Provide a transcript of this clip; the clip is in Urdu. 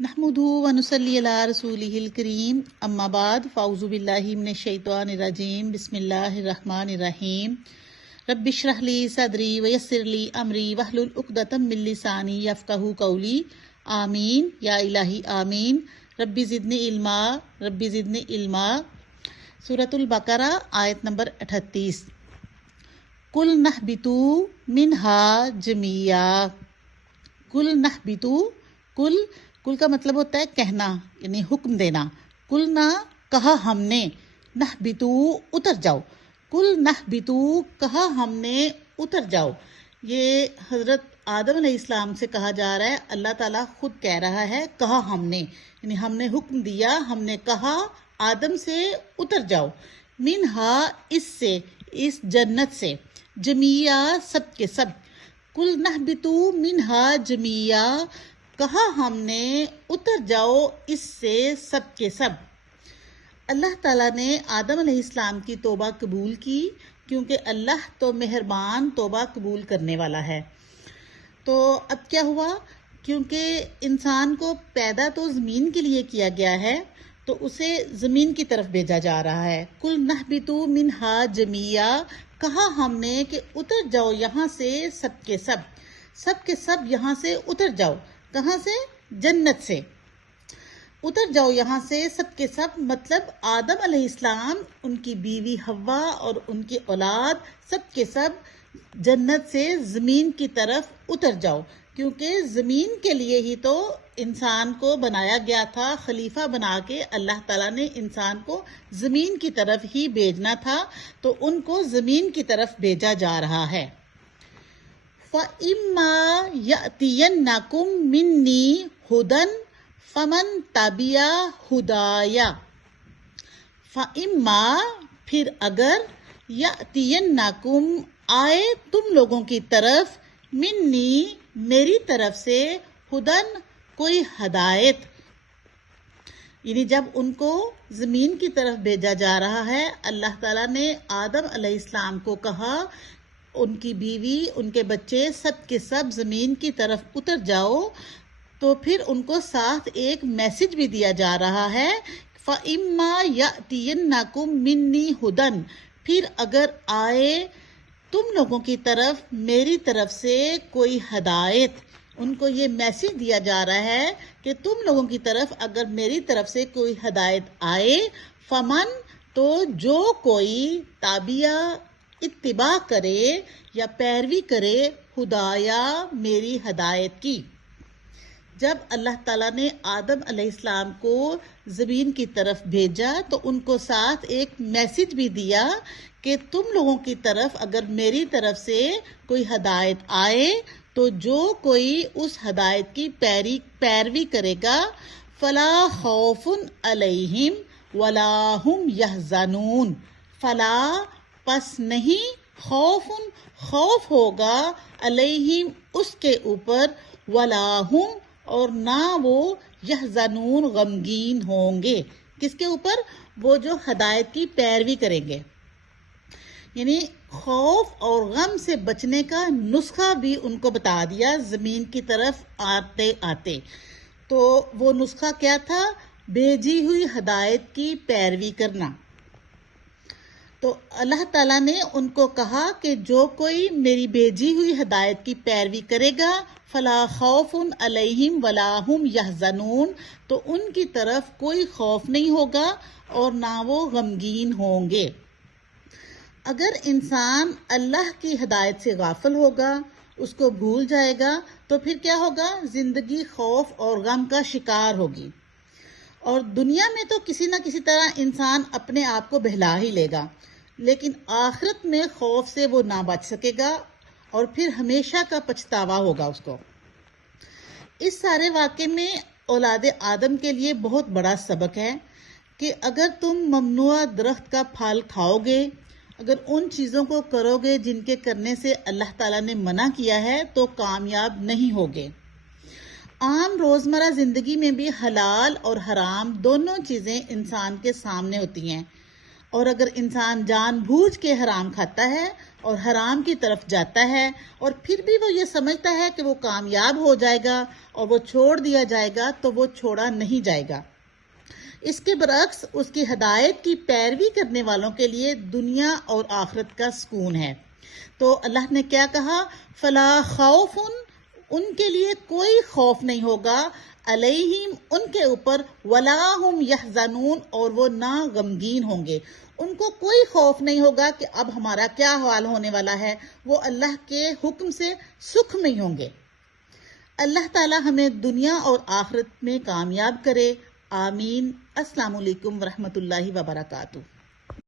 نحمدہ ونصلی علی رسولہ الکریم اما بعد فاعوذ باللہ من الشیطان الرجیم بسم اللہ الرحمن الرحیم رب اشرح لی صدری ویسر لی امری واحلل عقدۃ من لسانی یفقہوا قولی آمین یا الہی آمین رب زدنی علما سورۃ البقرہ آیت نمبر 38 کل نہبطوا منہا جمیعا کل نہبطوا کل کا مطلب ہوتا ہے کہنا، یعنی حکم دینا۔ کل نہ کہا ہم نے، نہبطوا اتر جاؤ، کل نہبطوا کہا ہم نے اتر جاؤ۔ یہ حضرت آدم علیہ السلام سے کہا جا رہا ہے، اللہ تعالیٰ خود کہہ رہا ہے کہا ہم نے، یعنی ہم نے حکم دیا، ہم نے کہا آدم سے اتر جاؤ، منہا اس سے، اس جنت سے، جمیعا سب کے سب، کل نہبطوا منہا جمیعا کہا ہم نے اتر جاؤ اس سے سب کے سب۔ اللہ تعالیٰ نے آدم علیہ السلام کی توبہ قبول کی، کیونکہ اللہ تو مہربان توبہ قبول کرنے والا ہے۔ تو اب کیا ہوا، کیونکہ انسان کو پیدا تو زمین کے لیے کیا گیا ہے، تو اسے زمین کی طرف بھیجا جا رہا ہے۔ کل نہبطوا منہا جمیعا کہا ہم نے کہ اتر جاؤ یہاں سے سب کے سب یہاں سے اتر جاؤ۔ کہاں سے؟ جنت سے اتر جاؤ یہاں سے سب کے سب، مطلب آدم علیہ السلام، ان کی بیوی حوا اور ان کی اولاد، سب کے سب جنت سے زمین کی طرف اتر جاؤ، کیونکہ زمین کے لیے ہی تو انسان کو بنایا گیا تھا، خلیفہ بنا کے اللہ تعالیٰ نے انسان کو زمین کی طرف ہی بھیجنا تھا، تو ان کو زمین کی طرف بھیجا جا رہا ہے۔ فَإِمَّا يَأْتِيَنَّكُم مِّنِّي هُدًى فَمَن تَبِعَ هُدَايَ فَإِمَّا پھر اگر، يَأْتِيَنَّكُم آئے تم لوگوں کی طرف، مِنِّی میری طرف سے، ہدن کوئی ہدایت، یعنی جب ان کو زمین کی طرف بھیجا جا رہا ہے، اللہ تعالیٰ نے آدم علیہ السلام کو کہا ان کی بیوی، ان کے بچے، سب کے سب زمین کی طرف اتر جاؤ، تو پھر ان کو ساتھ ایک میسج بھی دیا جا رہا ہے، فَإِمَّا يَأْتِيَنَّكُم مِّنِّي هُدًى پھر اگر آئے تم لوگوں کی طرف میری طرف سے کوئی ہدایت، ان کو یہ میسج دیا جا رہا ہے کہ تم لوگوں کی طرف اگر میری طرف سے کوئی ہدایت آئے، فمن تو جو کوئی، تابعہ اتباع کرے یا پیروی کرے، ہدایا میری ہدایت کی۔ جب اللہ تعالیٰ نے آدم علیہ السلام کو زمین کی طرف بھیجا تو ان کو ساتھ ایک میسج بھی دیا کہ تم لوگوں کی طرف اگر میری طرف سے کوئی ہدایت آئے تو جو کوئی اس ہدایت کی پیروی کرے گا، فلا خوف علیہم ولا هم یحزنون فلا پس نہیں، خوف ہوگا، علیہم اس کے اوپر، ولا ہم اور نہ وہ، یحزنون غمگین ہوں گے۔ کس کے اوپر؟ وہ جو ہدایت کی پیروی کریں گے۔ یعنی خوف اور غم سے بچنے کا نسخہ بھی ان کو بتا دیا زمین کی طرف آتے آتے۔ تو وہ نسخہ کیا تھا؟ بھیجی ہوئی ہدایت کی پیروی کرنا۔ تو اللہ تعالیٰ نے ان کو کہا کہ جو کوئی میری بھیجی ہوئی ہدایت کی پیروی کرے گا، فلا خوف علیہم ولا هم یحزنون تو ان کی طرف کوئی خوف نہیں ہوگا اور نہ وہ غمگین ہوں گے۔ اگر انسان اللہ کی ہدایت سے غافل ہوگا، اس کو بھول جائے گا، تو پھر کیا ہوگا؟ زندگی خوف اور غم کا شکار ہوگی، اور دنیا میں تو کسی نہ کسی طرح انسان اپنے آپ کو بہلا ہی لے گا، لیکن آخرت میں خوف سے وہ نہ بچ سکے گا اور پھر ہمیشہ کا پچھتاوا ہوگا اس کو۔ اس سارے واقعے میں اولاد آدم کے لیے بہت بڑا سبق ہے کہ اگر تم ممنوع درخت کا پھل کھاؤ گے، اگر ان چیزوں کو کرو گے جن کے کرنے سے اللہ تعالیٰ نے منع کیا ہے، تو کامیاب نہیں ہوگے۔ عام روزمرہ زندگی میں بھی حلال اور حرام دونوں چیزیں انسان کے سامنے ہوتی ہیں۔ اور اگر انسان جان بوجھ کے حرام کھاتا ہے اور حرام کی طرف جاتا ہے اور پھر بھی وہ یہ سمجھتا ہے کہ وہ کامیاب ہو جائے گا اور وہ چھوڑ دیا جائے گا تو وہ چھوڑا نہیں جائے گا۔ اس کے برعکس اس کی ہدایت کی پیروی کرنے والوں کے لیے دنیا اور آخرت کا سکون ہے۔ تو اللہ نے کیا کہا؟ فلا خوف، ان کے لیے کوئی خوف نہیں ہوگا، علیہم ان کے اوپر، ولا ہم یحزنون اور وہ نہ غمگین ہوں گے۔ ان کو کوئی خوف نہیں ہوگا کہ اب ہمارا کیا حال ہونے والا ہے، وہ اللہ کے حکم سے سکھ میں ہوں گے۔ اللہ تعالی ہمیں دنیا اور آخرت میں کامیاب کرے، آمین۔ السلام علیکم ورحمۃ اللہ وبرکاتہ۔